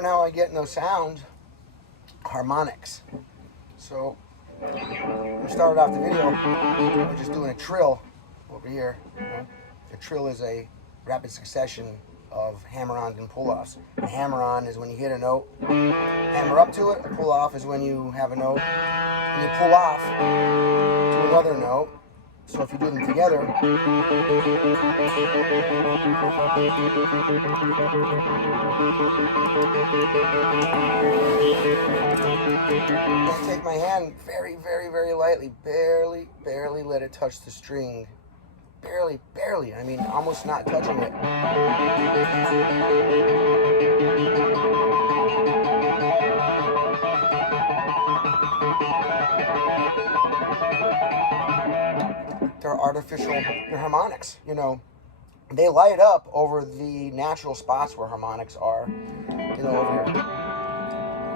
How I get no sound, harmonics. So we started off the video, we're just doing a trill over here. You know? A trill is a rapid succession of hammer-ons and pull-offs. A hammer-on is when you hit a note, hammer up to it. A pull-off is when you have a note and you pull off to another note. So if you do them together, I take my hand very, very, very lightly, barely let it touch the string. Barely, I mean almost not touching it. They're artificial, they're harmonics, you know. They light up over the natural spots where harmonics are, you know, over here.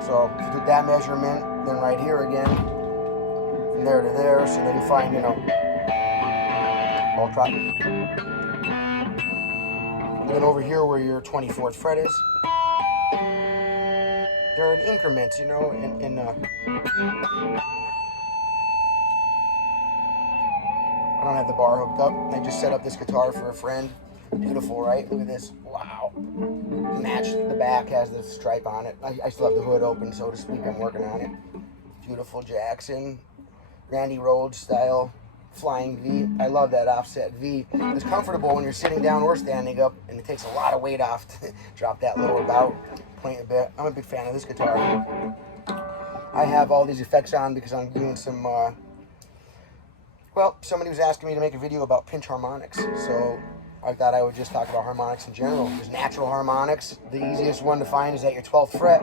So if you do that measurement, then right here again, from there to there, so then you find, you know, ultra. And then over here where your 24th fret is, they're in increments, you know, I don't have the bar hooked up. I just set up this guitar for a friend. Beautiful, right? Look at this. Wow. Matched. The back has the stripe on it. I still have the hood open, so to speak. I'm working on it. Beautiful Jackson. Randy Rhoads style flying V. I love that offset V. It's comfortable when you're sitting down or standing up, and it takes a lot of weight off to drop that lower bout point a bit. I'm a big fan of this guitar. I have all these effects on because I'm doing some... Well, somebody was asking me to make a video about pinch harmonics, so I thought I would just talk about harmonics in general. There's natural harmonics. The easiest one to find is at your 12th fret.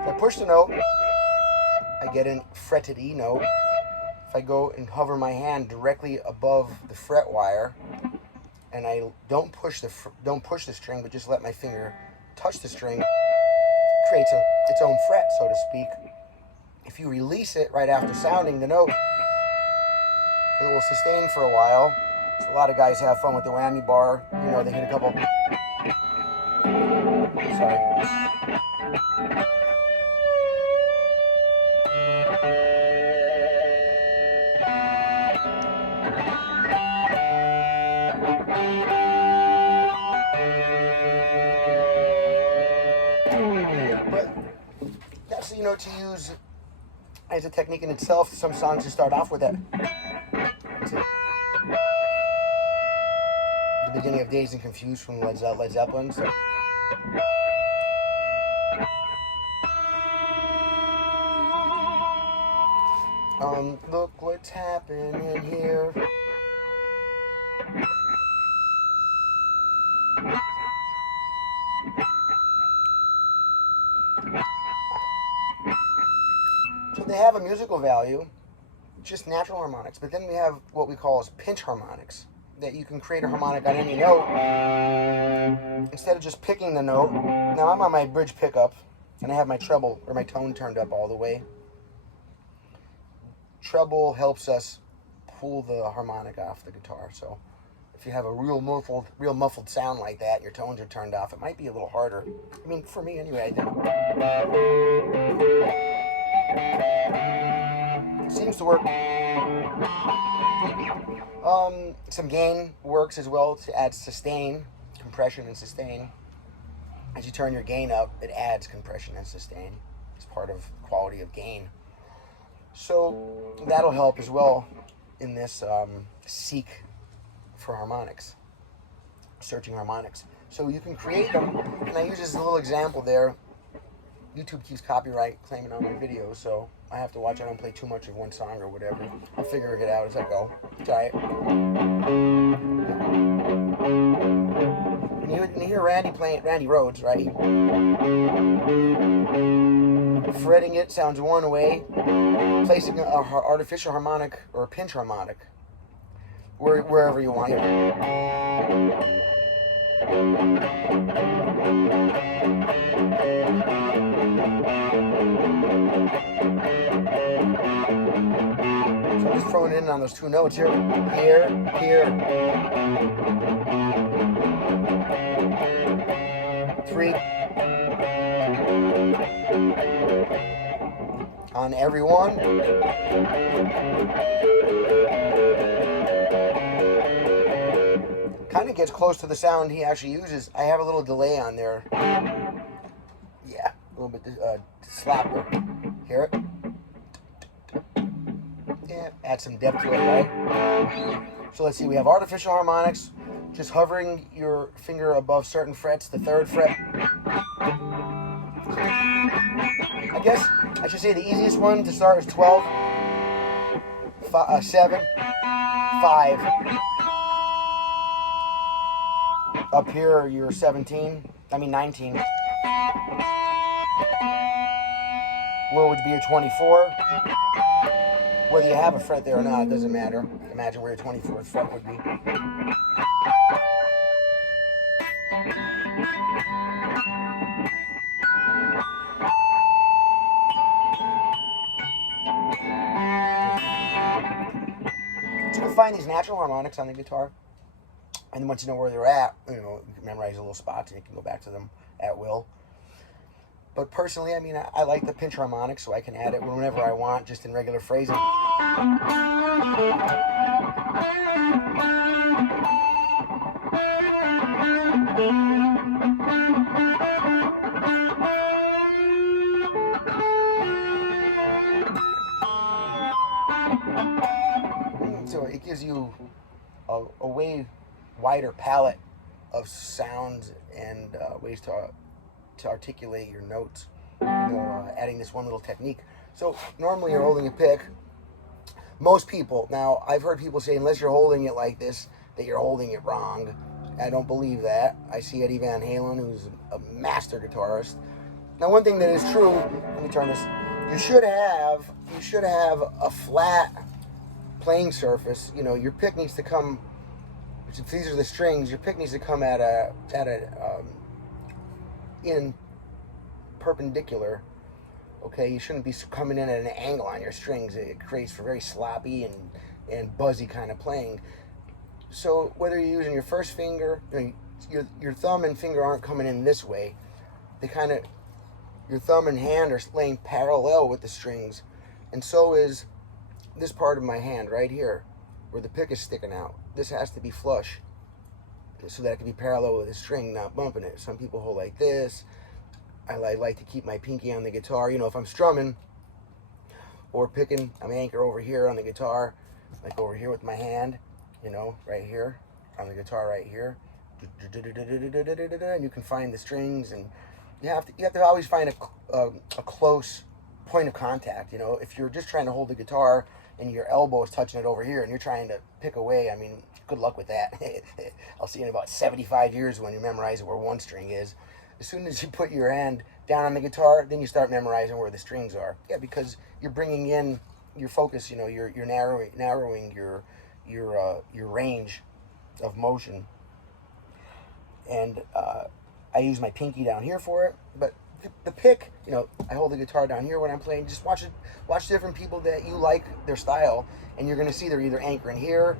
If I push the note, I get a fretted E note. If I go and hover my hand directly above the fret wire, and I don't push the string, but just let my finger touch the string, creates its own fret, so to speak. If you release it right after sounding the note, it will sustain for a while. So a lot of guys have fun with the whammy bar. You know, they hit a couple. Sorry. You know, to use as a technique in itself. Some songs just start off with that. The beginning of Dazed and Confused from Led Zeppelin. So. Look what's happening here. They have a musical value, just natural harmonics, but then we have what we call as pinch harmonics, that you can create a harmonic on any note instead of just picking the note. Now I'm on my bridge pickup and I have my treble or my tone turned up all the way. Treble helps us pull the harmonic off the guitar, so if you have a real muffled sound like that, your tones are turned off, it might be a little harder. I mean, for me anyway, I think. Seems to work. Some gain works as well to add sustain, compression and sustain. As you turn your gain up, it adds compression and sustain. It's part of quality of gain. So that'll help as well in this seek for harmonics, searching harmonics. So you can create them, and I use this as a little example there. YouTube keeps copyright claiming on my videos, so I have to watch. I don't play too much of one song or whatever. I'll figure it out as I go. It's alright. Randy Rhoads, right? Fretting it sounds one way, placing an artificial harmonic or a pinch harmonic wherever you want it. So I'm just throwing it in on those two notes here. Here, here. 3. On every one. Kind of gets close to the sound he actually uses. I have a little delay on there. Yeah, a little bit slapper. Hear it? Yeah, add some depth to it, right? So let's see, we have artificial harmonics, just hovering your finger above certain frets, the 3rd fret. I guess I should say the easiest one to start is 12, 7, 5. Up here, you're 19. Where would be your 24? Whether you have a fret there or not, it doesn't matter. Imagine where your 24th fret would be. So you can find these natural harmonics on the guitar, and once you know where they're at, you know, you can memorize the little spots and you can go back to them at will. But personally, I mean, I like the pinch harmonic, so I can add it whenever I want, just in regular phrasing. So it gives you a way wider palette of sounds and ways to articulate your notes, you know, adding this one little technique. So normally you're holding a pick. Most people, now I've heard people say unless you're holding it like this, that you're holding it wrong. I don't believe that. I see Eddie Van Halen, who's a master guitarist. Now one thing that is true, let me turn this, you should have a flat playing surface. You know, your pick needs to come, if these are the strings, your pick needs to come at a in perpendicular. Okay, you shouldn't be coming in at an angle on your strings. It creates for very sloppy and buzzy kind of playing. So whether you're using your first finger, you know, your thumb and finger aren't coming in this way. They kind of, your thumb and hand are laying parallel with the strings, and so is this part of my hand right here, where the pick is sticking out. This has to be flush, so that it can be parallel with the string, not bumping it. Some people hold like this. I like to keep my pinky on the guitar. You know, if I'm strumming or picking, I'm anchor over here on the guitar, like over here with my hand, you know, right here on the guitar right here. And you can find the strings, and you have to always find a close point of contact. You know, if you're just trying to hold the guitar and your elbow is touching it over here and you're trying to pick away, I mean, good luck with that. I'll see you in about 75 years when you memorize where one string is. As soon as you put your hand down on the guitar, then you start memorizing where the strings are. Yeah, because you're bringing in your focus. You know, you're narrowing your range of motion. And I use my pinky down here for it. But the pick, you know, I hold the guitar down here when I'm playing. Just watch different people that you like their style, and you're going to see they're either anchoring here,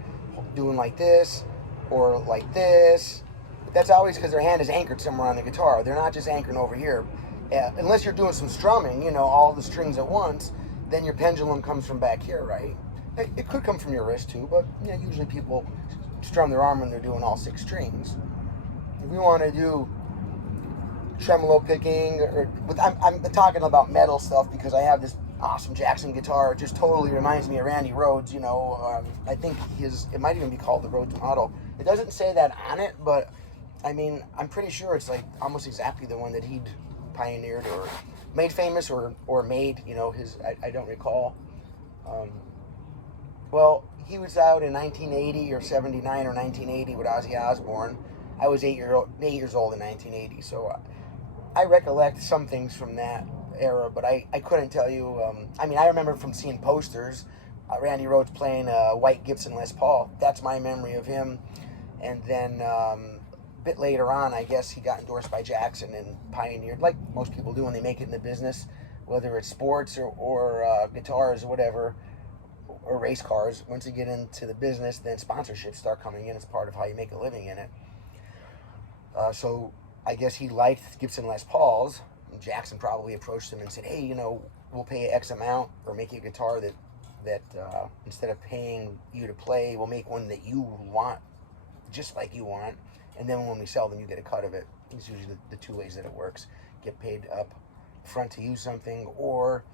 doing like this, or like this. But that's always because their hand is anchored somewhere on the guitar. They're not just anchoring over here. Unless you're doing some strumming, you know, all the strings at once, then your pendulum comes from back here, right? It could come from your wrist too, but you know, usually people strum their arm when they're doing all 6 strings. If we want to do tremolo picking, I'm talking about metal stuff because I have this awesome Jackson guitar. It just totally reminds me of Randy Rhoads. You know, I think it might even be called the Rhoads model. It doesn't say that on it, but I mean, I'm pretty sure it's like almost exactly the one that he'd pioneered or made famous or made, you know, I don't recall. Well, he was out in 1980 or 79 or 1980 with Ozzy Osbourne, I was 8 years old in 1980, so I recollect some things from that era, but I couldn't tell you. I mean, I remember from seeing posters, Randy Rhoads playing a white Gibson Les Paul. That's my memory of him. And then a bit later on, I guess he got endorsed by Jackson and pioneered, like most people do when they make it in the business, whether it's sports or guitars or whatever, or race cars. Once you get into the business, then sponsorships start coming in as part of how you make a living in it. So I guess he liked Gibson Les Pauls. Jackson probably approached him and said, hey, we'll pay X amount or make you a guitar that instead of paying you to play, we'll make one that you want, just like you want. And then when we sell them, you get a cut of it. It's usually the two ways that it works. Get paid up front to use something, or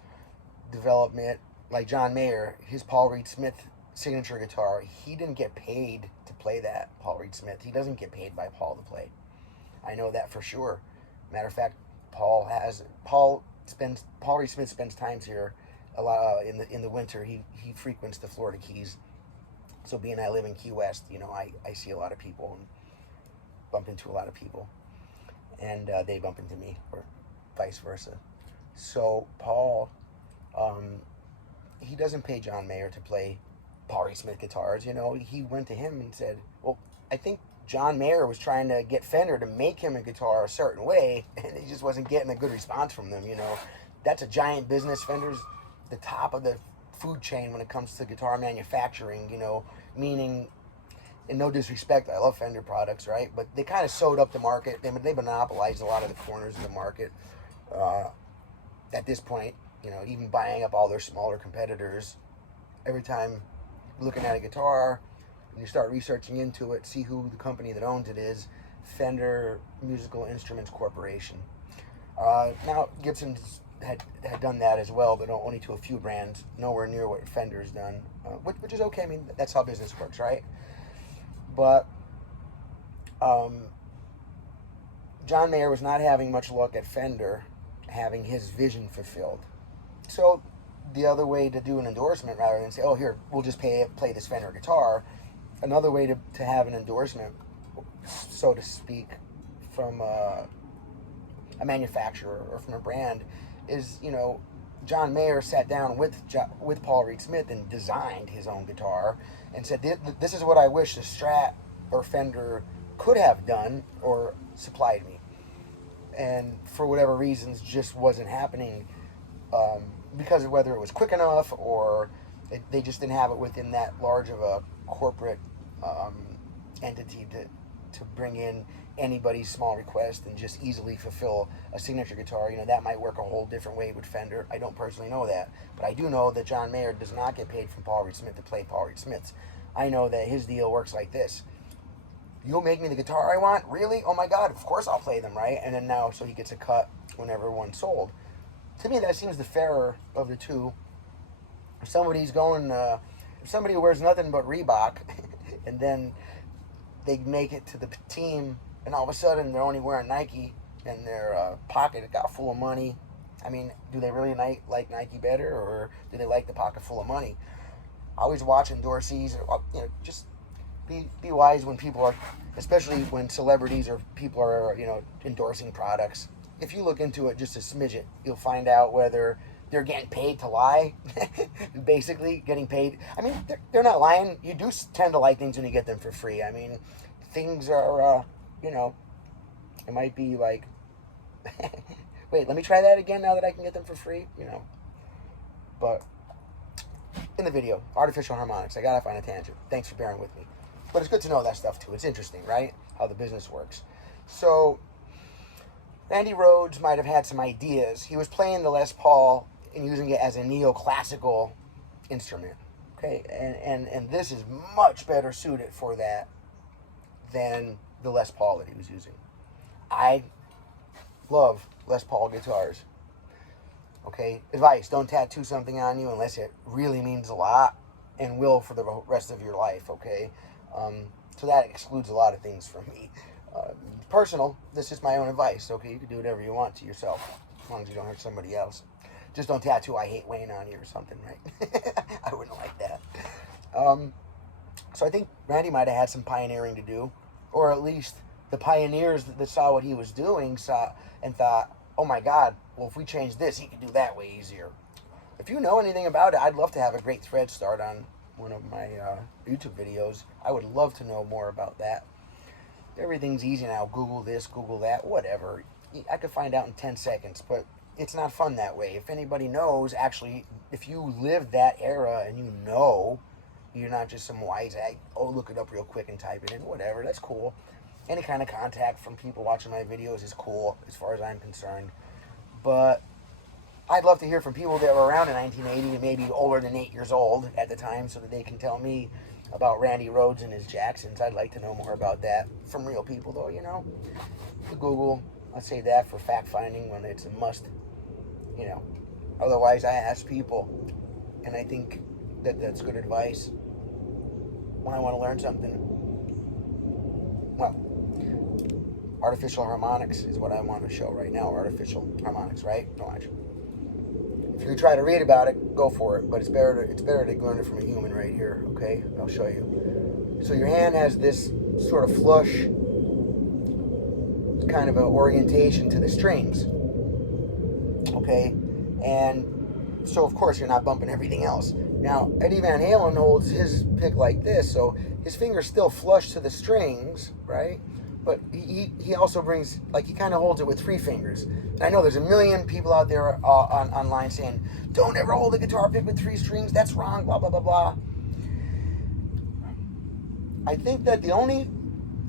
development. Like John Mayer, his Paul Reed Smith signature guitar, he didn't get paid to play that, Paul Reed Smith. He doesn't get paid by Paul to play. I know that for sure. Matter of fact, Paul Reed Smith spends times here a lot in the winter. He frequents the Florida Keys. So being I live in Key West, I see a lot of people and bump into a lot of people, and they bump into me, or vice versa. So Paul, he doesn't pay John Mayer to play Paul Reed Smith guitars. He went to him and said, well, I think John Mayer was trying to get Fender to make him a guitar a certain way, and he just wasn't getting a good response from them. That's a giant business. Fender's the top of the food chain when it comes to guitar manufacturing, meaning, and no disrespect, I love Fender products, right? But they kind of sewed up the market. They monopolized a lot of the corners of the market. At this point, even buying up all their smaller competitors. Every time you're looking at a guitar and you start researching into it, see who the company that owns it is, Fender Musical Instruments Corporation. Now, Gibson's had done that as well, but only to a few brands, nowhere near what Fender's done, which is okay. I mean, that's how business works, right? But John Mayer was not having much luck at Fender having his vision fulfilled. So the other way to do an endorsement, rather than say, oh, here, we'll just play this Fender guitar, another way to have an endorsement, so to speak, from a manufacturer or from a brand is, John Mayer sat down with Paul Reed Smith and designed his own guitar and said, this is what I wish the Strat or Fender could have done or supplied me. And for whatever reasons, just wasn't happening, because of whether it was quick enough or they just didn't have it within that large of a corporate entity to bring in anybody's small request and just easily fulfill a signature guitar. That might work a whole different way with Fender. I don't personally know that, but I do know that John Mayer does not get paid from Paul Reed Smith to play Paul Reed Smiths. I know that his deal works like this. You'll make me the guitar I want? Really? Oh my God, of course I'll play them, right? And then now, so he gets a cut whenever one's sold. To me, that seems the fairer of the two. If somebody wears nothing but Reebok, and then they make it to the team, and all of a sudden they're only wearing Nike, and their pocket got full of money. I mean, do they really like Nike better, or do they like the pocket full of money? Always watch endorsees, just be wise when people are, especially when celebrities or people are, endorsing products. If you look into it just a smidget, you'll find out whether they're getting paid to lie, basically getting paid. I mean, they're not lying. You do tend to like things when you get them for free. I mean, things are, it might be like, wait, let me try that again now that I can get them for free, But in the video, artificial harmonics, I got off on a tangent. Thanks for bearing with me. But it's good to know that stuff too. It's interesting, right? How the business works. So Randy Rhoads might have had some ideas. He was playing the Les Paul and using it as a neoclassical instrument. Okay, and this is much better suited for that than the Les Paul that he was using. I love Les Paul guitars. Okay, advice, don't tattoo something on you unless it really means a lot and will for the rest of your life, okay? So that excludes a lot of things from me. Personal, this is my own advice, okay? You can do whatever you want to yourself, as long as you don't hurt somebody else. Just don't tattoo "I hate Wayne" on you or something, right? I wouldn't like that. So I think Randy might have had some pioneering to do, or at least the pioneers that saw what he was doing saw and thought, oh my God, well, if we change this, he could do that way easier. If you know anything about it, I'd love to have a great thread start on one of my YouTube videos. I would love to know more about that. Everything's easy now. Google this, Google that, whatever. I could find out in 10 seconds, but it's not fun that way. If anybody knows, actually, if you live that era and you know, you're not just some wise act, oh, look it up real quick and type it in, whatever, that's cool. Any kind of contact from people watching my videos is cool as far as I'm concerned. But I'd love to hear from people that were around in 1980 and maybe older than 8 years old at the time so that they can tell me about Randy Rhoads and his Jacksons. I'd like to know more about that from real people, though, you know. Google, I'd say that for fact-finding when it's a must, you know. Otherwise, I ask people, and I think that that's good advice when I want to learn something. Well, artificial harmonics is what I want to show right now. Artificial harmonics, right? No, actually. If you try to read about it, go for it. But it's better to learn it from a human right here. Okay, I'll show you. So your hand has this sort of flush kind of an orientation to the strings. Okay, and so of course you're not bumping everything else. Now Eddie Van Halen holds his pick like this, so his finger's still flush to the strings, right? But he also brings, like, he kind of holds it with 3 fingers. And I know there's a million people out there online saying, don't ever hold a guitar pick with 3 strings, that's wrong, blah, blah, blah, blah. I think that the only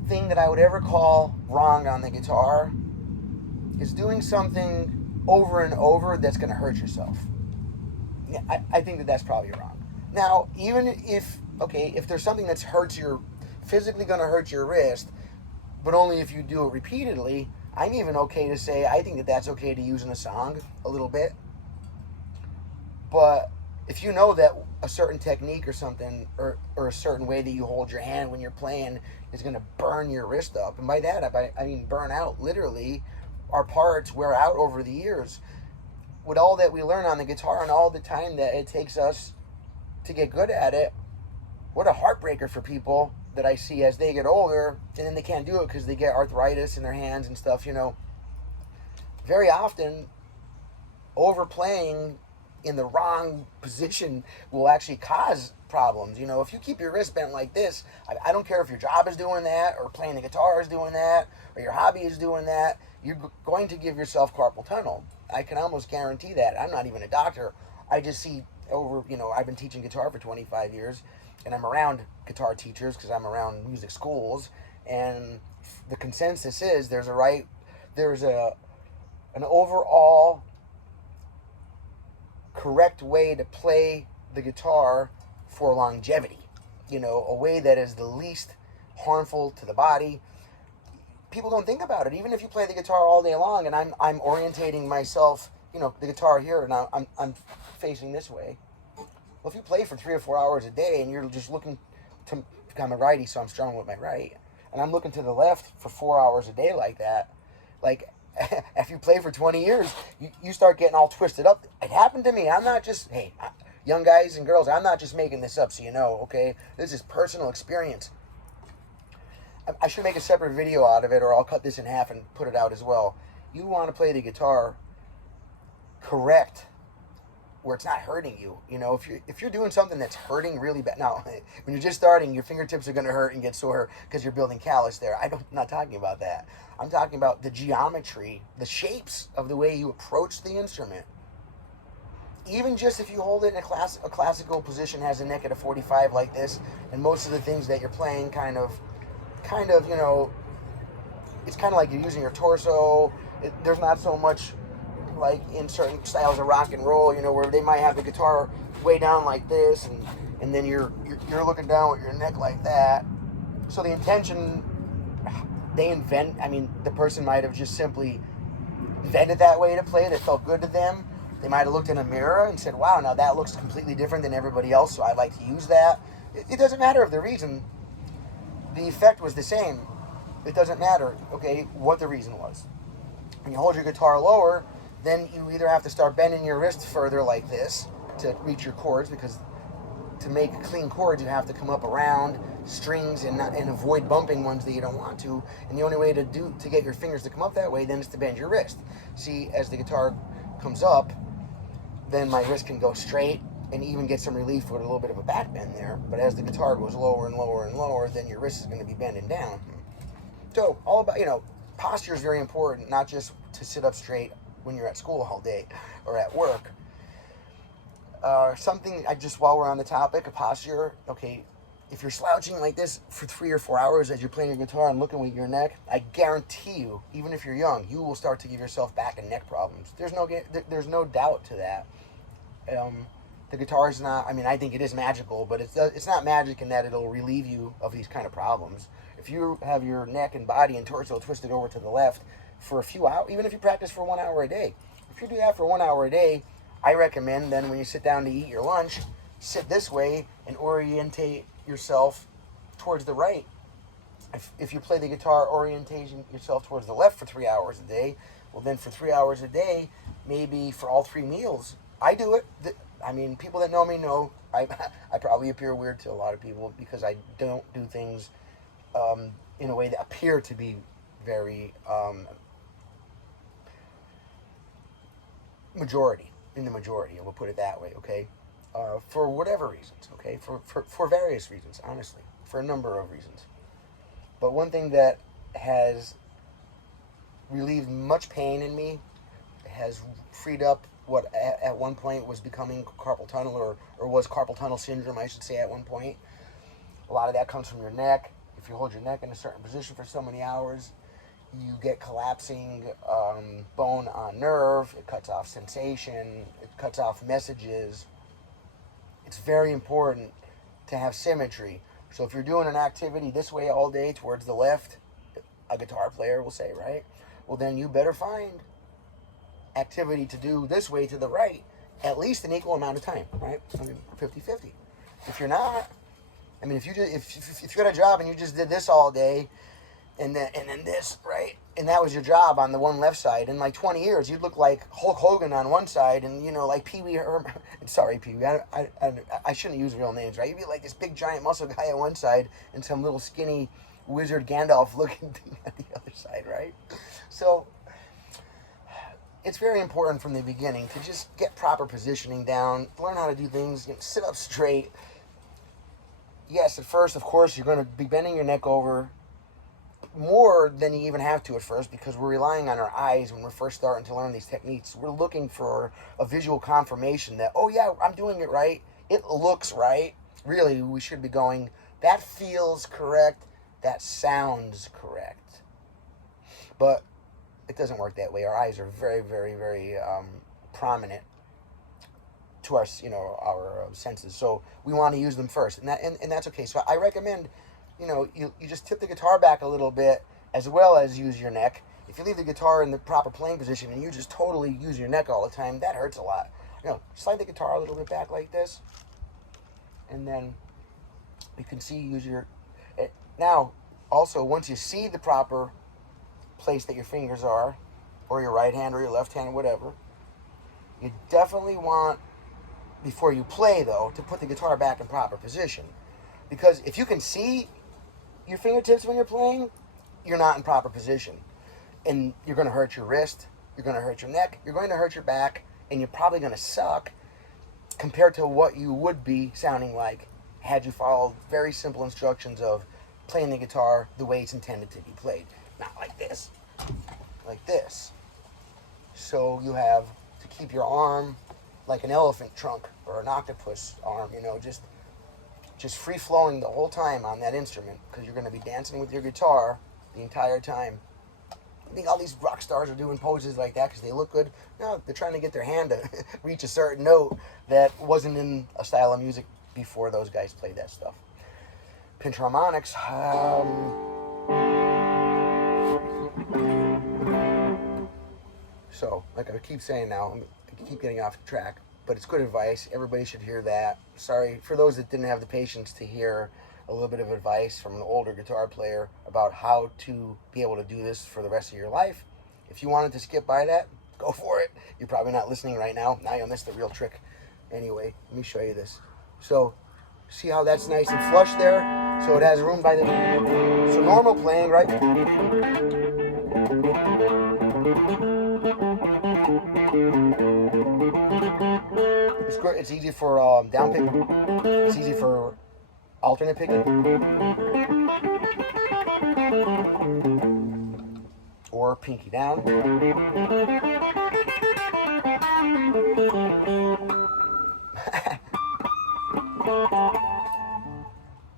thing that I would ever call wrong on the guitar is doing something over and over that's going to hurt yourself. Yeah, I think that that's probably wrong. Now, even if, okay, if there's something that's physically going to hurt your wrist, but only if you do it repeatedly, I'm even okay to say I think that that's okay to use in a song a little bit. But if you know that a certain technique or something, or a certain way that you hold your hand when you're playing is going to burn your wrist up, and by that I mean burn out, literally, our parts wear out over the years. With all that we learn on the guitar and all the time that it takes us to get good at it, what a heartbreaker for people that I see as they get older, and then they can't do it because they get arthritis in their hands and stuff, you know. Very often, overplaying in the wrong position will actually cause problems. You know, if you keep your wrist bent like this, I don't care if your job is doing that, or playing the guitar is doing that, or your hobby is doing that, you're going to give yourself carpal tunnel. I can almost guarantee that. I'm not even a doctor. I just see I've been teaching guitar for 25 years, and I'm around guitar teachers because I'm around music schools, and the consensus is there's an overall correct way to play the guitar for longevity, you know, a way that is the least harmful to the body. People don't think about it. Even if you play the guitar all day long, and I'm orientating myself, you know, the guitar here, and I'm facing this way. Well, if you play for 3 or 4 hours a day, and you're just looking to, I'm a righty, so I'm strong with my right, and I'm looking to the left for 4 hours a day like that, like, if you play for 20 years, you start getting all twisted up. It happened to me. I'm not just, hey, young guys and girls, I'm not just making this up so you know, okay? This is personal experience. I should make a separate video out of it, or I'll cut this in half and put it out as well. You want to play the guitar correct, where it's not hurting you. You know, if you're doing something that's hurting really bad. Now, when you're just starting, your fingertips are going to hurt and get sore because you're building callus there. I'm not talking about that. I'm talking about the geometry, the shapes of the way you approach the instrument. Even just if you hold it in a classical position, has a neck at a 45 like this, and most of the things that you're playing kind of, you know, it's kind of like you're using your torso. There's not so much like in certain styles of rock and roll, you know, where they might have the guitar way down like this, and then you're looking down with your neck like that. So the intention, the person might have just simply invented that way to play that felt good to them. They might have looked in a mirror and said, wow, now that looks completely different than everybody else, so I'd like to use that. It doesn't matter if the reason, the effect was the same. It doesn't matter, okay, what the reason was. When you hold your guitar lower, then you either have to start bending your wrist further like this to reach your chords, because to make clean chords, you have to come up around strings and avoid bumping ones that you don't want to. And the only way to get your fingers to come up that way then is to bend your wrist. See, as the guitar comes up, then my wrist can go straight and even get some relief with a little bit of a back bend there. But as the guitar goes lower and lower and lower, then your wrist is going to be bending down. So all about, posture is very important, not just to sit up straight when you're at school all day or at work. Something, while we're on the topic of posture, okay, if you're slouching like this for 3 or 4 hours as you're playing your guitar and looking with your neck, I guarantee you, even if you're young, you will start to give yourself back and neck problems. There's no doubt to that. The guitar is not, I think it is magical, but it's not magic in that it'll relieve you of these kind of problems. If you have your neck and body and torso twisted over to the left for a few hours, even if you practice for 1 hour a day, if you do that for 1 hour a day, I recommend then when you sit down to eat your lunch, sit this way and orientate yourself towards the right. If you play the guitar orientation yourself towards the left for 3 hours a day, well then for 3 hours a day, maybe for all 3 meals, I do it. People that know me know I probably appear weird to a lot of people because I don't do things in a way that appear to be very majority, I will put it that way, okay? For whatever reasons, okay? For various reasons, honestly, for a number of reasons. But one thing that has relieved much pain in me, has freed up what at one point was becoming carpal tunnel, or was carpal tunnel syndrome, I should say, at one point. A lot of that comes from your neck. If you hold your neck in a certain position for so many hours, you get collapsing bone on nerve. It cuts off sensation. It cuts off messages. It's very important to have symmetry. So if you're doing an activity this way all day towards the left, a guitar player will say, right? Well, then you better find activity to do this way to the right at least an equal amount of time, right? 50-50. If you're not, if you had a job and you just did this all day and then this, right? And that was your job on the one left side. In like 20 years, you'd look like Hulk Hogan on one side and, like Pee-wee, sorry, Pee-wee, I shouldn't use real names, right? You'd be like this big giant muscle guy on one side and some little skinny wizard Gandalf looking thing on the other side, right? So it's very important from the beginning to just get proper positioning down, learn how to do things, sit up straight. Yes, at first, of course, you're going to be bending your neck over more than you even have to at first because we're relying on our eyes when we're first starting to learn these techniques. We're looking for a visual confirmation that, oh yeah, I'm doing it right. It looks right. Really, we should be going, that feels correct. That sounds correct. But it doesn't work that way. Our eyes are very, very, very prominent to our, our senses. So we want to use them first, and that's okay. So I recommend, you just tip the guitar back a little bit as well as use your neck. If you leave the guitar in the proper playing position and you just totally use your neck all the time, that hurts a lot. Slide the guitar a little bit back like this, and then you can use your. Now, also, once you see the proper place that your fingers are, or your right hand or your left hand, whatever, you definitely want, before you play though, to put the guitar back in proper position. Because if you can see your fingertips when you're playing, you're not in proper position. And you're going to hurt your wrist, you're going to hurt your neck, you're going to hurt your back, and you're probably going to suck compared to what you would be sounding like had you followed very simple instructions of playing the guitar the way it's intended to be played. Not like this. Like this. So you have to keep your arm like an elephant trunk or an octopus arm, just free-flowing the whole time on that instrument because you're going to be dancing with your guitar the entire time. I think all these rock stars are doing poses like that because they look good. No, they're trying to get their hand to reach a certain note that wasn't in a style of music before those guys played that stuff. Pinch Harmonics. So, like I keep saying now, I keep getting off track, but it's good advice. Everybody should hear that. Sorry for those that didn't have the patience to hear a little bit of advice from an older guitar player about how to be able to do this for the rest of your life. If you wanted to skip by that, go for it. You're probably not listening right now. Now you'll miss the real trick. Anyway, let me show you this. So, See how that's nice and flush there? So it has room by the... So normal playing, right? It's great. It's easy for down pick. It's easy for alternate picking. Or pinky down.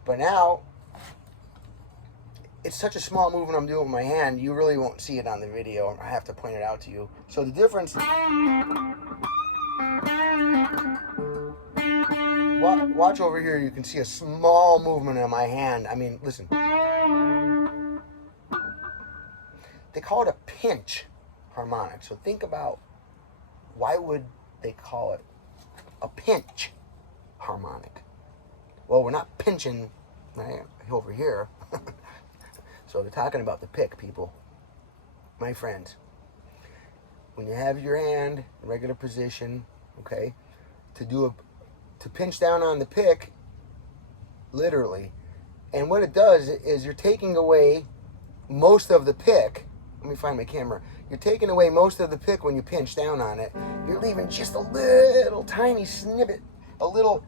But now, it's such a small movement I'm doing with my hand, you really won't see it on the video. I have to point it out to you. So the difference, watch over here, you can see a small movement in my hand. I mean, listen. They call it a pinch harmonic. So think about, why would they call it a pinch harmonic? Well, we're not pinching right over here. So they're talking about the pick, people. My friends, when you have your hand in regular position, okay, to pinch down on the pick, literally, and what it does is you're taking away most of the pick. Let me find my camera. You're taking away most of the pick when you pinch down on it. You're leaving just a little tiny snippet, a little.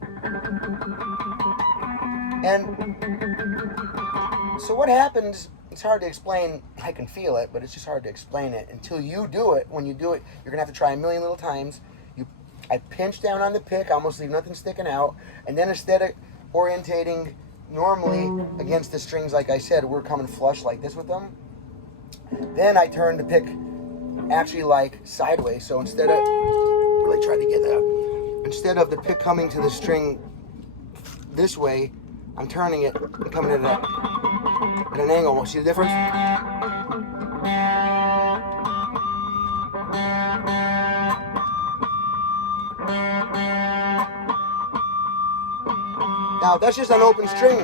And so what happens, it's hard to explain. I can feel it, but it's just hard to explain it until you do it. When you do it, you're going to have to try a million little times. I pinch down on the pick, I almost leave nothing sticking out, and then instead of orientating normally against the strings, like I said, we're coming flush like this with them. Then I turn the pick actually like sideways. So instead of, really try to get that, instead of the pick coming to the string this way, I'm turning it and coming at an angle. See the difference? Now that's just an open string.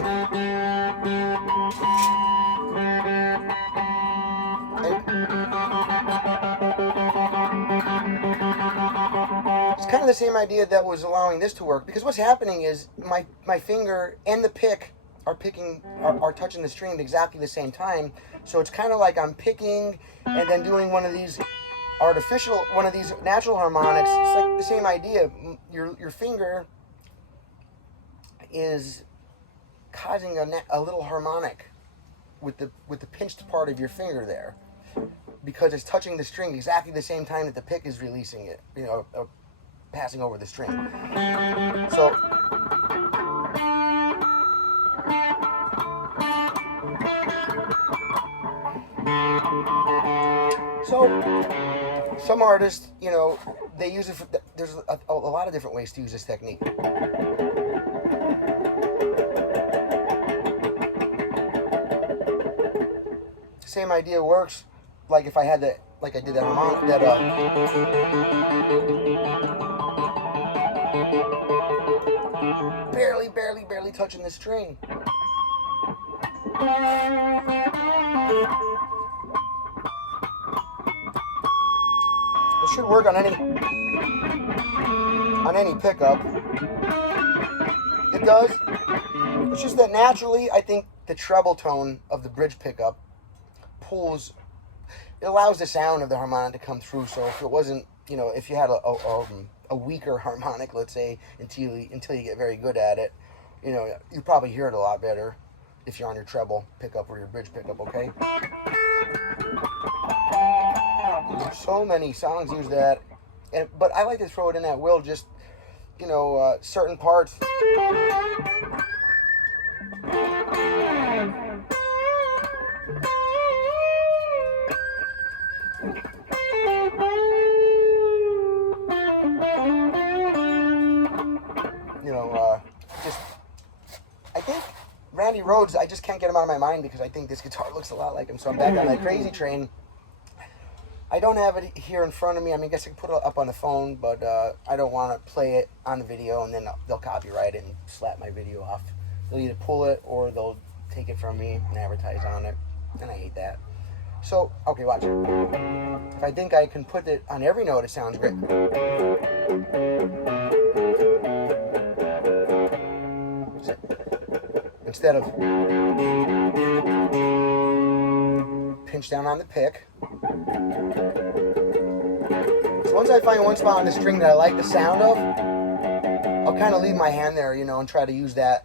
It's kind of the same idea that was allowing this to work, because what's happening is my finger and the pick are touching the string at exactly the same time. So it's kind of like I'm picking and then doing one of these natural harmonics. It's like the same idea. Your finger is causing a little harmonic with the pinched part of your finger there, because it's touching the string exactly the same time that the pick is releasing it, passing over the string. So some artists, they use it for, there's a lot of different ways to use this technique. Same idea works, like if I had that, like I did that harmonic, barely touching the string. It should work on any pickup. It does. It's just that naturally, I think the treble tone of the bridge pickup it allows the sound of the harmonic to come through. So if it wasn't, if you had a weaker harmonic, let's say, until you get very good at it, you probably hear it a lot better if you're on your treble pickup or your bridge pickup, okay? So many songs use that, but I like to throw it in at will, just, certain parts. I think Randy Rhoads, I just can't get him out of my mind because I think this guitar looks a lot like him. So I'm back on that crazy train. I don't have it here in front of me. I mean, I guess I can put it up on the phone, but I don't want to play it on the video, and then they'll copyright it and slap my video off. They'll either pull it or they'll take it from me and advertise on it, and I hate that. So, okay, watch. If I think I can put it on every note, it sounds great. See? instead of pinch down on the pick. So once I find one spot on the string that I like the sound of, I'll kind of leave my hand there, you know, and try to use that.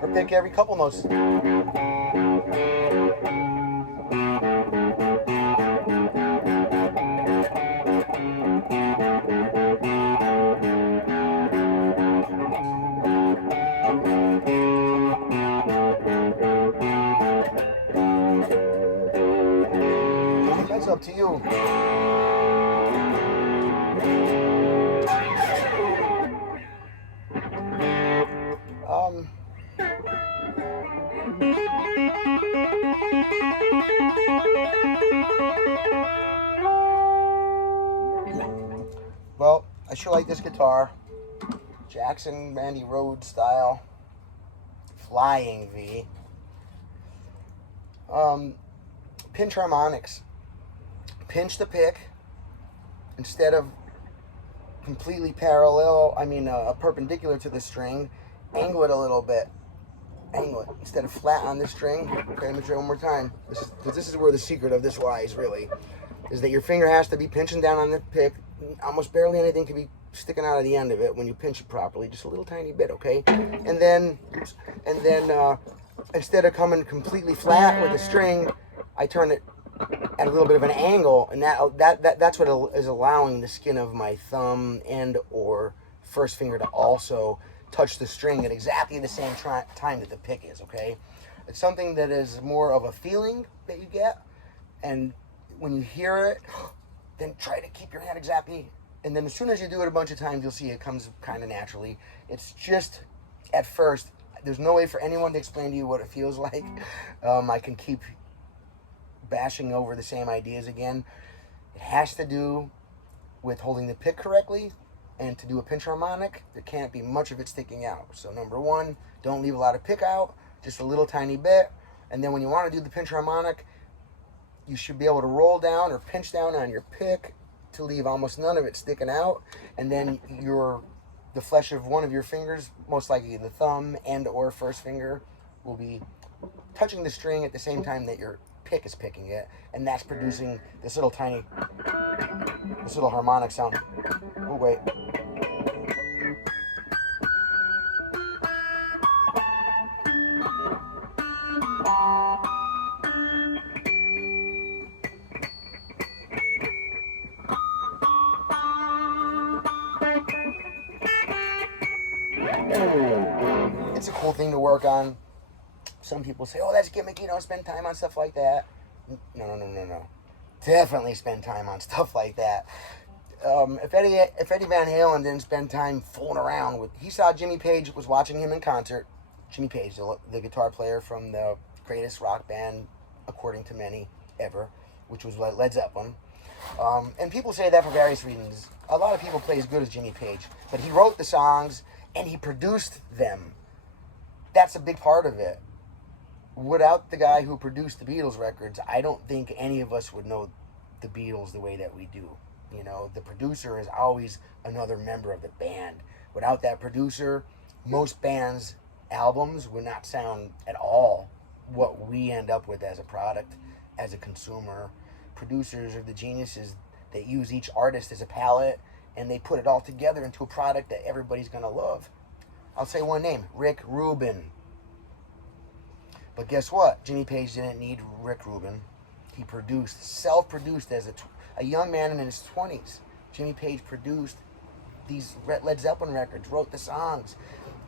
Or pick every couple notes. That's up to you. Well, I sure like this guitar. Jackson Randy Rhoads style. Flying V. Pinch Harmonics. Pinch the pick instead of completely parallel, perpendicular to the string. Angle it a little bit. Angle it instead of flat on the string. Okay, let me try one more time. This is where the secret of this lies, really, is that your finger has to be pinching down on the pick. Almost barely anything can be sticking out of the end of it when you pinch it properly, just a little tiny bit, okay? And then instead of coming completely flat with the string, I turn it at a little bit of an angle, and that's what is allowing the skin of my thumb and or first finger to also touch the string at exactly the same time that the pick is, okay? It's something that is more of a feeling that you get, and when you hear it, then try to keep your hand exactly, and then as soon as you do it a bunch of times, you'll see it comes kind of naturally. It's just, at first, there's no way for anyone to explain to you what it feels like. I can keep bashing over the same ideas again. It has to do with holding the pick correctly, and to do a pinch harmonic, there can't be much of it sticking out. So number one, don't leave a lot of pick out, just a little tiny bit. And then when you want to do the pinch harmonic, you should be able to roll down or pinch down on your pick to leave almost none of it sticking out. And then the flesh of one of your fingers, most likely the thumb and or first finger, will be touching the string at the same time that your pick is picking it, and that's producing this little harmonic sound. Oh wait. It's a cool thing to work on. Some people say, oh, that's gimmicky, don't spend time on stuff like that. No. Definitely spend time on stuff like that. If Eddie Van Halen didn't spend time fooling around with, he saw Jimmy Page, was watching him in concert. Jimmy Page, the guitar player from the greatest rock band, according to many, ever, which was Led Zeppelin. And people say that for various reasons. A lot of people play as good as Jimmy Page, but he wrote the songs and he produced them. That's a big part of it. Without the guy who produced the Beatles records, I don't think any of us would know the Beatles the way that we do. You know, the producer is always another member of the band. Without that producer, most bands' albums would not sound at all what we end up with as a product, as a consumer. Producers are the geniuses that use each artist as a palette, and they put it all together into a product that everybody's going to love. I'll say one name, Rick Rubin. But guess what? Jimmy Page didn't need Rick Rubin. He self-produced as a young man in his 20s. Jimmy Page produced these Led Zeppelin records, wrote the songs,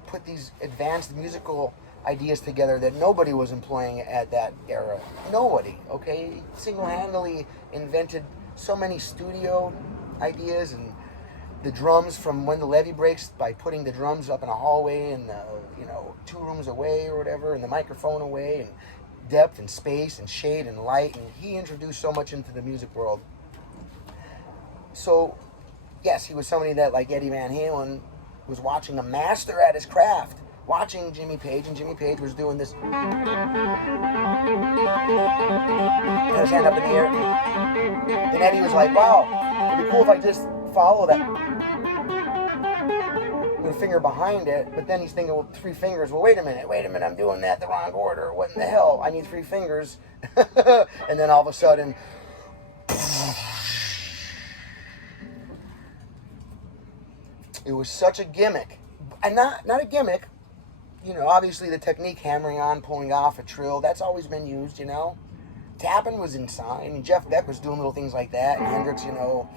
put these advanced musical ideas together that nobody was employing at that era. Nobody, okay? Single-handedly invented so many studio ideas, and the drums from When the Levee Breaks by putting the drums up in a hallway and 2 rooms away or whatever, and the microphone away, and depth and space and shade and light, and he introduced so much into the music world. So yes, he was somebody that, like Eddie Van Halen, was watching a master at his craft, watching Jimmy Page, and Jimmy Page was doing this, had his hand up in the air, and Eddie was like, wow, it'd be cool if I just follow that with a finger behind it, but then he's thinking, well, 3 fingers. Well, wait a minute, I'm doing that the wrong order. What in the hell? I need 3 fingers. And then all of a sudden, it was such a gimmick. And not a gimmick, you know, obviously the technique, hammering on, pulling off a trill, that's always been used, you know. Tapping was insane. I mean, Jeff Beck was doing little things like that, and Hendrix, you know,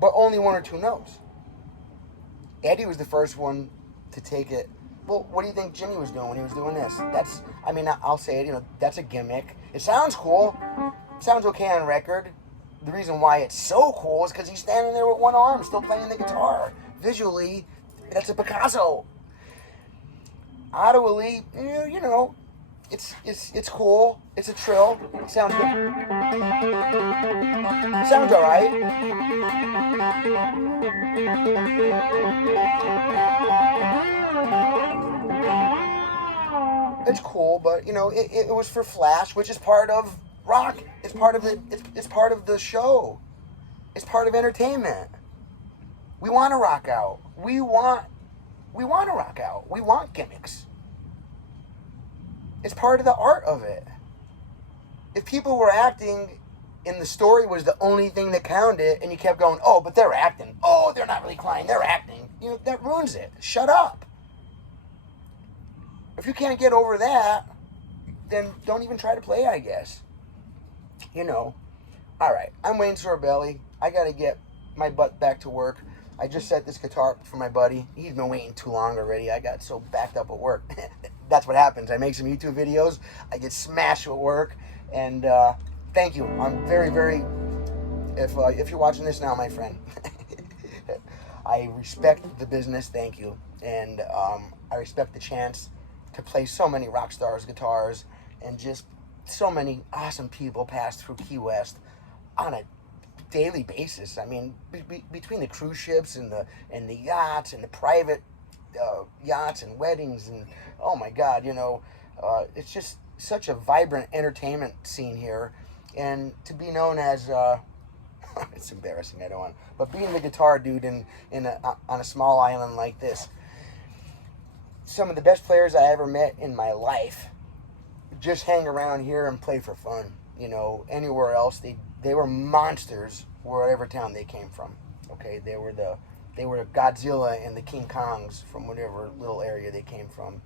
but only 1 or 2 notes. Eddie was the first one to take it. Well, what do you think Jimmy was doing when he was doing this? That's, I mean, I'll say it, you know, that's a gimmick. It sounds cool. It sounds okay on record. The reason why it's so cool is because he's standing there with 1 arm, still playing the guitar. Visually, that's a Picasso. Audibly, you know, it's cool. It's a trill. It sounds good. It sounds all right. It's cool, but you know, it was for flash, which is part of rock. It's part of the show. It's part of entertainment. We want to rock out. We want to rock out. We want gimmicks. It's part of the art of it. If people were acting and the story was the only thing that counted, and you kept going, oh, but they're acting. Oh, they're not really crying. They're acting. You know, that ruins it. Shut up. If you can't get over that, then don't even try to play, I guess. You know. All right. I'm Wayne Sorbelli. I got to get my butt back to work. I just set this guitar up for my buddy. He's been waiting too long already. I got so backed up at work. That's what happens. I make some YouTube videos. I get smashed at work. And thank you. I'm very, very... If you're watching this now, my friend, I respect the business. Thank you. And I respect the chance to play so many rock stars' guitars, and just so many awesome people pass through Key West on a daily basis. I mean, between the cruise ships and the yachts and the private yachts and weddings, and oh my God, you know, it's just such a vibrant entertainment scene here. And to be known as it's embarrassing, I don't want, but being the guitar dude on a small island like this, some of the best players I ever met in my life just hang around here and play for fun. You know, anywhere else, they were monsters wherever town they came from. Okay, they were Godzilla and the King Kongs from whatever little area they came from.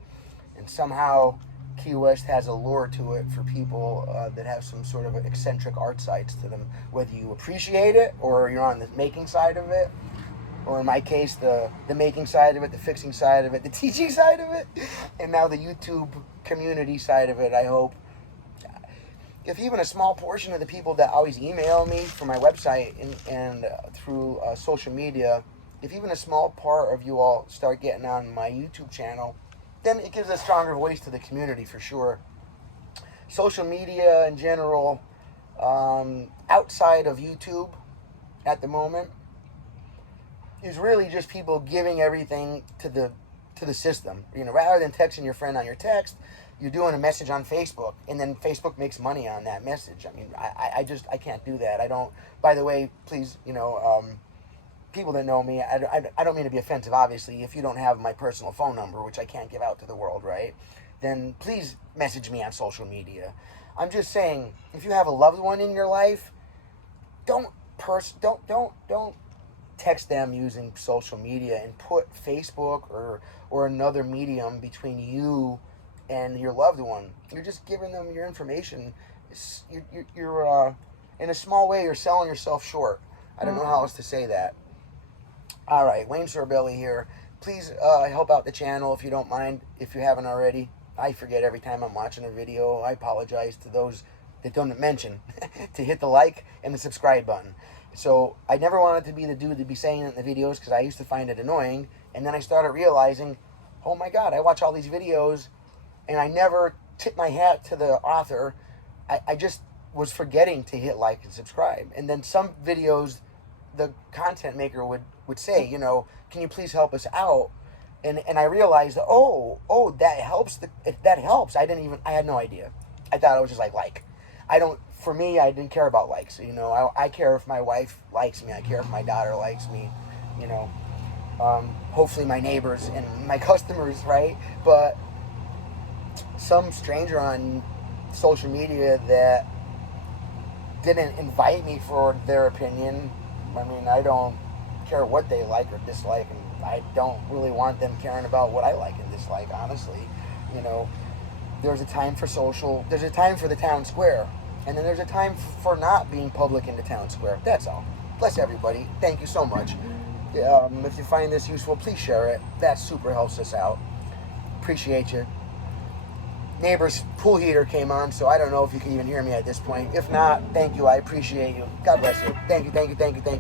And somehow Key West has a lure to it for people that have some sort of eccentric art sides to them. Whether you appreciate it or you're on the making side of it, or in my case, the making side of it, the fixing side of it, the teaching side of it, and now the YouTube community side of it, I hope. If even a small portion of the people that always email me from my website and through social media, if even a small part of you all start getting on my YouTube channel, then it gives a stronger voice to the community for sure. Social media in general, outside of YouTube at the moment, is really just people giving everything to the system. You know, rather than texting your friend on your text, you're doing a message on Facebook, and then Facebook makes money on that message. I mean, I can't do that. I don't. By the way, please, you know, people that know me, I don't mean to be offensive. Obviously, if you don't have my personal phone number, which I can't give out to the world, right? Then please message me on social media. I'm just saying, if you have a loved one in your life, don't text them using social media, and put Facebook or another medium between you and your loved one. You're just giving them your information. You're in a small way, you're selling yourself short. I don't know how else to say that. All right, Wayne Sorbelli here. Please help out the channel if you don't mind, if you haven't already. I forget every time I'm watching a video. I apologize to those that don't mention to hit the like and the subscribe button. So I never wanted to be the dude to be saying it in the videos, because I used to find it annoying. And then I started realizing, oh my God, I watch all these videos and I never tip my hat to the author. I just was forgetting to hit like and subscribe. And then some videos, the content maker would say, you know, can you please help us out? And I realized, oh, that helps. That helps. I had no idea. I thought it was just like. For me, I didn't care about likes. You know, I care if my wife likes me. I care if my daughter likes me. You know, hopefully my neighbors and my customers, right? But some stranger on social media that didn't invite me for their opinion, I mean, I don't care what they like or dislike, and I don't really want them caring about what I like and dislike, honestly. You know, there's a time for social, there's a time for the town square, and then there's a time for not being public in the town square. That's all. Bless everybody. Thank you so much. If you find this useful, please share it. That super helps us out. Appreciate you. Neighbor's pool heater came on, so I don't know if you can even hear me at this point. If not, thank you. I appreciate you. God bless you. Thank you, thank you, thank you, thank you.